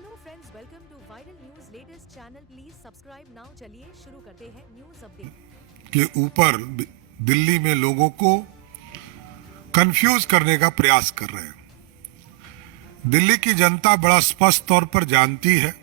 Hello friends, welcome to viral news latest channel. Please subscribe now. चलिए शुरू करते हैं न्यूज अपडेट के ऊपर दिल्ली में लोगों को कंफ्यूज करने का प्रयास कर रहे हैं। दिल्ली की जनता बड़ा स्पष्ट तौर पर जानती है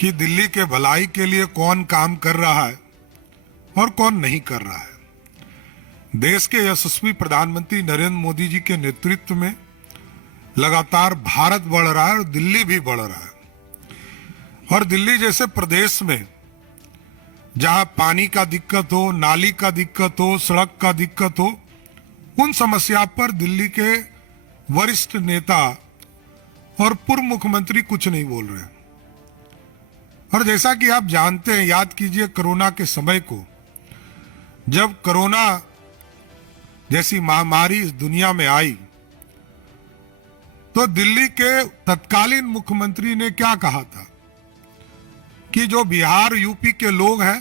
कि दिल्ली के भलाई के लिए कौन काम कर रहा है और कौन नहीं कर रहा है। देश के यशस्वी प्रधानमंत्री नरेंद्र मोदी जी के नेतृत्व में लगातार भारत बढ़ रहा है और दिल्ली भी बढ़ रहा है। और दिल्ली जैसे प्रदेश में जहां पानी का दिक्कत हो, नाली का दिक्कत हो, सड़क का दिक्कत हो, उन समस्या पर दिल्ली के वरिष्ठ नेता और पूर्व मुख्यमंत्री कुछ नहीं बोल रहे हैं। और जैसा कि आप जानते हैं, याद कीजिए कोरोना के समय को, जब कोरोना जैसी महामारी इस दुनिया में आई तो दिल्ली के तत्कालीन मुख्यमंत्री ने क्या कहा था कि जो बिहार यूपी के लोग हैं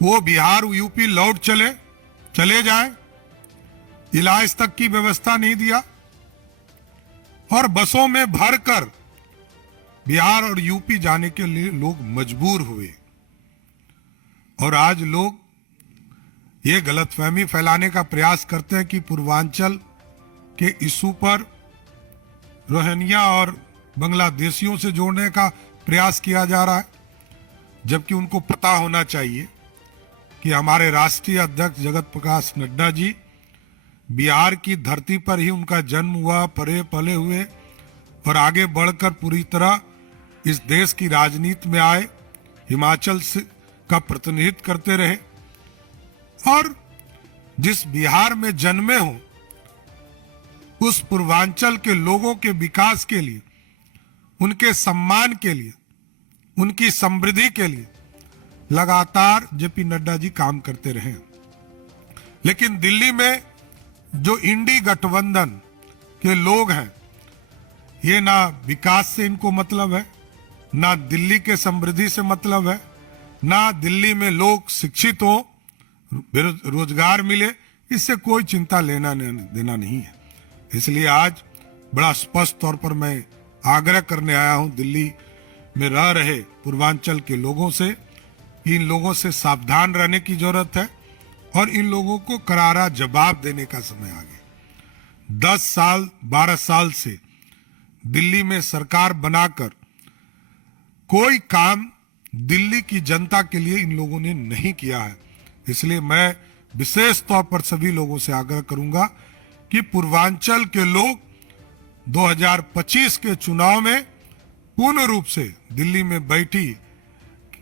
वो बिहार यूपी लौट चले जाए। इलाज तक की व्यवस्था नहीं दिया और बसों में भरकर बिहार और यूपी जाने के लिए लोग मजबूर हुए। और आज लोग ये गलतफहमी फैलाने का प्रयास करते हैं कि पूर्वांचल के इशू पर रोहिंग्या और बांग्लादेशियों से जोड़ने का प्रयास किया जा रहा है, जबकि उनको पता होना चाहिए कि हमारे राष्ट्रीय अध्यक्ष जगत प्रकाश नड्डा जी बिहार की धरती पर ही उनका जन्म हुआ, पले हुए और आगे बढ़कर पूरी तरह इस देश की राजनीति में आए, हिमाचल का प्रतिनिधित्व करते रहे और जिस बिहार में जन्मे हो उस पूर्वांचल के लोगों के विकास के लिए, उनके सम्मान के लिए, उनकी समृद्धि के लिए लगातार जेपी नड्डा जी काम करते रहे। लेकिन दिल्ली में जो इंडी गठबंधन के लोग हैं, ये ना विकास से इनको मतलब है, ना दिल्ली के समृद्धि से मतलब है, ना दिल्ली में लोग शिक्षित हो, रोजगार मिले, इससे कोई चिंता लेना देना नहीं है। इसलिए आज बड़ा स्पष्ट तौर पर मैं आग्रह करने आया हूं दिल्ली में रह रहे पूर्वांचल के लोगों से, इन लोगों से सावधान रहने की जरूरत है और इन लोगों को करारा जवाब देने का समय आ गया। 10 साल 12 साल से दिल्ली में सरकार बनाकर कोई काम दिल्ली की जनता के लिए इन लोगों ने नहीं किया है। इसलिए मैं विशेष तौर पर सभी लोगों से आग्रह करूंगा कि पूर्वांचल के लोग 2025 के चुनाव में पूर्ण रूप से दिल्ली में बैठी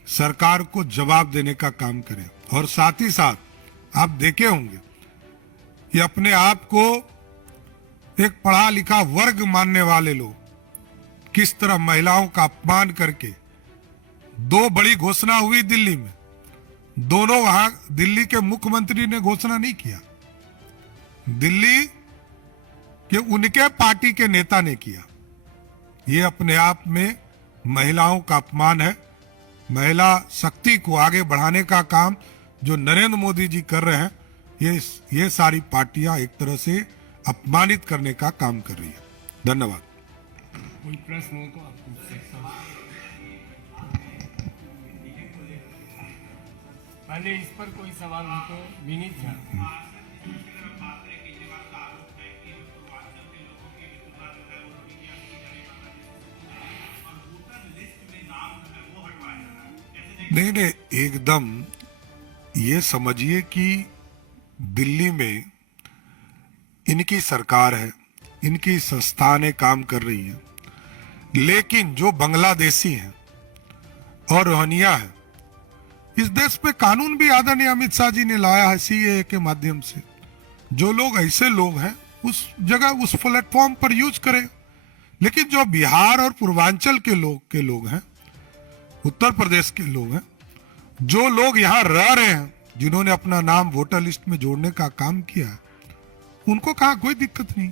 सरकार को जवाब देने का काम करें। और साथ ही साथ आप देखे होंगे कि अपने आप को एक पढ़ा लिखा वर्ग मानने वाले लोग किस तरह महिलाओं का अपमान करके 2 बड़ी घोषणा हुई दिल्ली में, दोनों वहां दिल्ली के मुख्यमंत्री ने घोषणा नहीं किया, दिल्ली के उनके पार्टी के नेता ने किया। ये अपने आप में महिलाओं का अपमान है। महिला शक्ति को आगे बढ़ाने का काम जो नरेंद्र मोदी जी कर रहे हैं, ये सारी पार्टियां एक तरह से अपमानित करने का काम कर रही है। धन्यवाद। कोई प्रश्न हो तो आप पूछ सकते हैं। पहले इस पर कोई सवाल हो तो विनीत झा। नहीं, एकदम ये समझिए कि दिल्ली में इनकी सरकार है, इनकी संस्थानें काम कर रही हैं, लेकिन जो बांग्लादेशी हैं और रोहिंग्या है, इस देश पे कानून भी आदरणीय अमित शाह जी ने लाया है सीएए के माध्यम से। जो लोग ऐसे लोग हैं उस जगह उस प्लेटफॉर्म पर यूज करें। लेकिन जो बिहार और पूर्वांचल के लोग हैं, उत्तर प्रदेश के लोग हैं, जो लोग यहाँ रह रहे हैं, जिन्होंने अपना नाम वोटर लिस्ट में जोड़ने का काम किया है, उनको कहा कोई दिक्कत नहीं।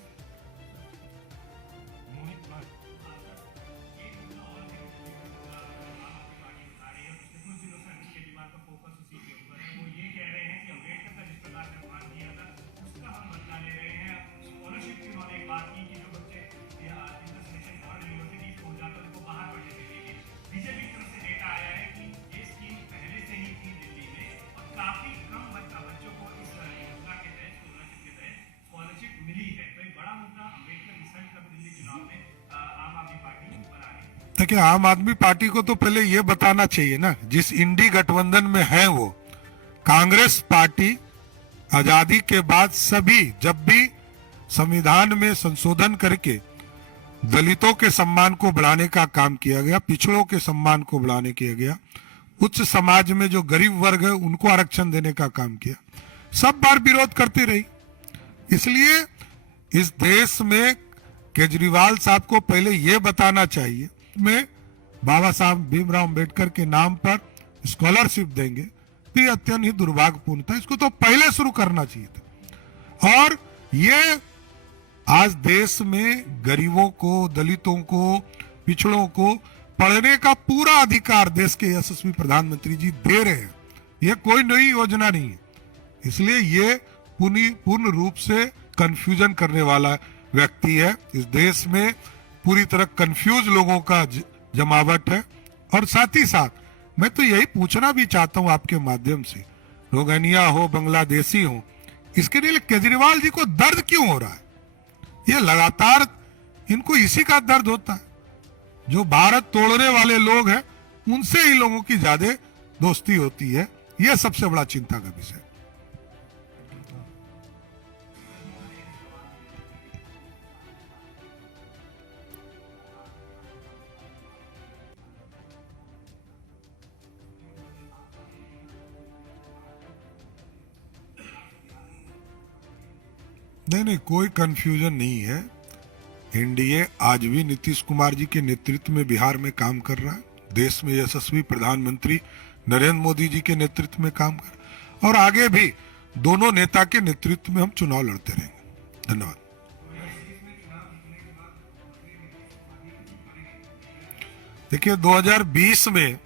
देखिए, आम आदमी पार्टी को तो पहले ये बताना चाहिए ना, जिस इंडी गठबंधन में है वो कांग्रेस पार्टी आजादी के बाद सभी जब भी संविधान में संशोधन करके दलितों के सम्मान को बढ़ाने का काम किया गया, पिछड़ों के सम्मान को बढ़ाने किया गया, उच्च समाज में जो गरीब वर्ग है उनको आरक्षण देने का काम किया, सब बार विरोध करती रही। इसलिए इस देश में केजरीवाल साहब को पहले यह बताना चाहिए में बाबा साहब भीमराव अंबेडकर के नाम पर स्कॉलरशिप देंगे, तो ये अत्यंत ही दुर्भाग्यपूर्ण था। इसको तो पहले शुरू करना चाहिए था। और ये आज देश में गरीबों को, दलितों को, पिछड़ों को पढ़ने का पूरा अधिकार देश के यशस्वी प्रधानमंत्री जी दे रहे हैं। यह कोई नई योजना नहीं है। इसलिए ये पूर्ण रूप से कंफ्यूजन करने वाला व्यक्ति है। इस देश में पूरी तरह कंफ्यूज लोगों का जमावट है। और साथ ही साथ मैं तो यही पूछना भी चाहता हूं आपके माध्यम से, रोगैनिया हो, बांग्लादेशी हो, इसके लिए केजरीवाल जी को दर्द क्यों हो रहा है? ये लगातार इनको इसी का दर्द होता है। जो भारत तोड़ने वाले लोग हैं उनसे ही लोगों की ज्यादा दोस्ती होती है। यह सबसे बड़ा चिंता का विषय। नहीं, कोई कंफ्यूजन नहीं है। एनडीए आज भी नीतीश कुमार जी के नेतृत्व में बिहार में काम कर रहा है। देश में यशस्वी प्रधानमंत्री नरेंद्र मोदी जी के नेतृत्व में काम कर रहा है। और आगे भी दोनों नेता के नेतृत्व में हम चुनाव लड़ते रहेंगे। धन्यवाद। देखिए, 2020 में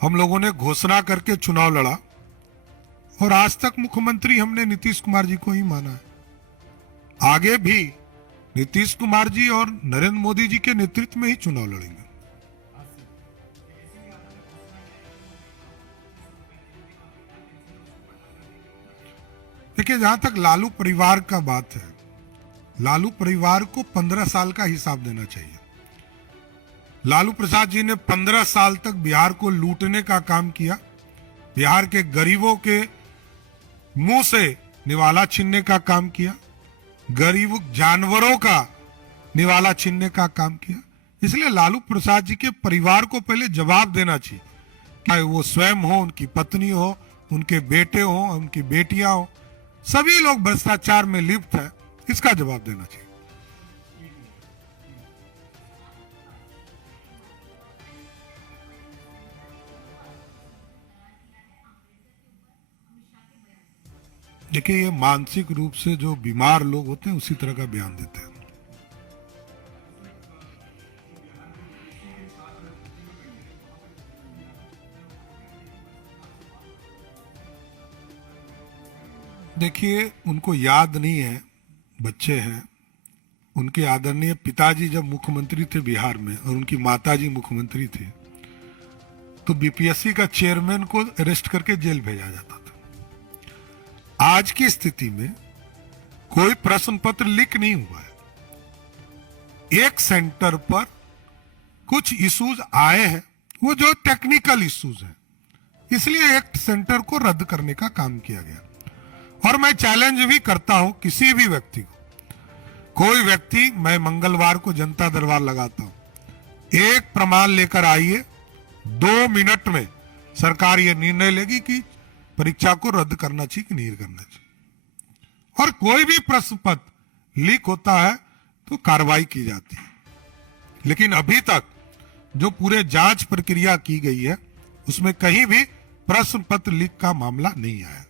हम लोगों ने घोषणा करके चुनाव लड़ा और आज तक मुख्यमंत्री हमने नीतीश कुमार जी को ही माना है। आगे भी नीतीश कुमार जी और नरेंद्र मोदी जी के नेतृत्व में ही चुनाव लड़ेंगे। देखिए, जहां तक लालू परिवार का बात है, लालू परिवार को 15 साल का हिसाब देना चाहिए। लालू प्रसाद जी ने 15 साल तक बिहार को लूटने का काम किया, बिहार के गरीबों के मुंह से निवाला छीनने का काम किया, गरीब जानवरों का निवाला छीनने का काम किया। इसलिए लालू प्रसाद जी के परिवार को पहले जवाब देना चाहिए, चाहे वो स्वयं हो, उनकी पत्नी हो, उनके बेटे हो, उनकी बेटियां हो, सभी लोग भ्रष्टाचार में लिप्त है, इसका जवाब देना चाहिए। देखिए, ये मानसिक रूप से जो बीमार लोग होते हैं उसी तरह का बयान देते हैं। देखिए, उनको याद नहीं है, बच्चे हैं। उनके आदरणीय पिताजी जब मुख्यमंत्री थे बिहार में और उनकी माताजी मुख्यमंत्री थे, तो बीपीएससी का चेयरमैन को अरेस्ट करके जेल भेजा जाता था। आज की स्थिति में कोई प्रश्न पत्र लीक नहीं हुआ है। एक सेंटर पर कुछ इश्यूज आए हैं, वो जो टेक्निकल इश्यूज हैं, इसलिए एक सेंटर को रद्द करने का काम किया गया। और मैं चैलेंज भी करता हूं किसी भी व्यक्ति को, कोई व्यक्ति, मैं मंगलवार को जनता दरबार लगाता हूं, एक प्रमाण लेकर आइए, 2 मिनट में सरकार यह निर्णय लेगी कि परीक्षा को रद्द करना चाहिए कि नहीं करना चाहिए। और कोई भी प्रश्न पत्र लीक होता है तो कार्रवाई की जाती है। लेकिन अभी तक जो पूरे जांच प्रक्रिया की गई है उसमें कहीं भी प्रश्न पत्र लीक का मामला नहीं आया।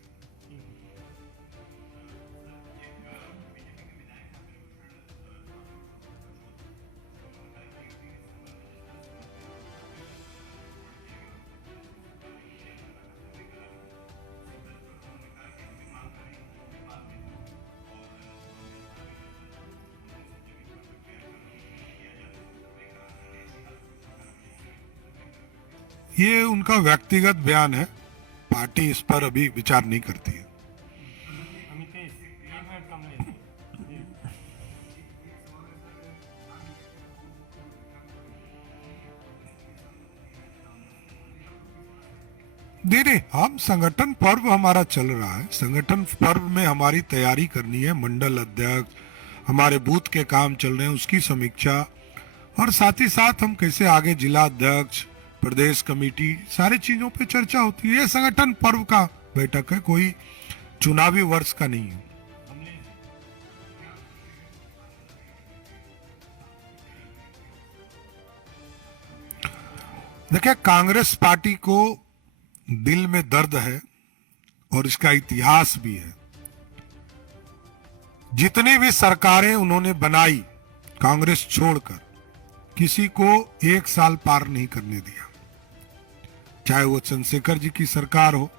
ये उनका व्यक्तिगत बयान है, पार्टी इस पर अभी विचार नहीं करती है। अमितेश, एक मिनट कम ले। नहीं नहीं, हम संगठन पर्व हमारा चल रहा है। संगठन पर्व में हमारी तैयारी करनी है, मंडल अध्यक्ष, हमारे बूथ के काम चल रहे हैं उसकी समीक्षा, और साथ ही साथ हम कैसे आगे जिला अध्यक्ष, प्रदेश कमेटी, सारी चीजों पे चर्चा होती है। ये संगठन पर्व का बैठक है, कोई चुनावी वर्ष का नहीं है। देखिए, कांग्रेस पार्टी को दिल में दर्द है और इसका इतिहास भी है। जितनी भी सरकारें उन्होंने बनाई कांग्रेस छोड़कर, किसी को 1 साल पार नहीं करने दिया। चाहे वो चंद्रशेखर जी की सरकार हो,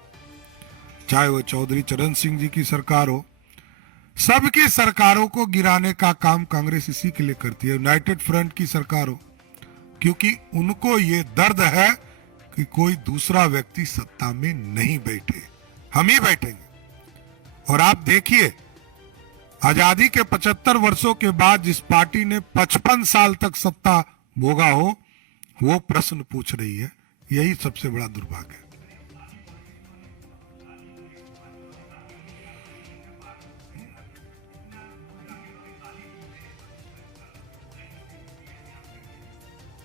चाहे वो चौधरी चरण सिंह जी की सरकार हो, सबकी सरकारों को गिराने का काम कांग्रेस इसी के लिए करती है। यूनाइटेड फ्रंट की सरकार हो, क्योंकि उनको ये दर्द है कि कोई दूसरा व्यक्ति सत्ता में नहीं बैठे, हम ही बैठेंगे। और आप देखिए, आजादी के 75 वर्षों के बाद जिस पार्टी ने 55 साल तक सत्ता भोगा हो, वो प्रश्न पूछ रही है। यही सबसे बड़ा दुर्भाग्य है।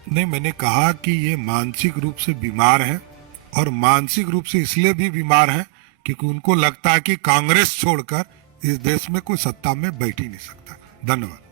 नहीं, मैंने कहा कि ये मानसिक रूप से बीमार है, और मानसिक रूप से इसलिए भी बीमार है क्योंकि उनको लगता है कि कांग्रेस छोड़कर इस देश में कोई सत्ता में बैठ ही नहीं सकता। धन्यवाद।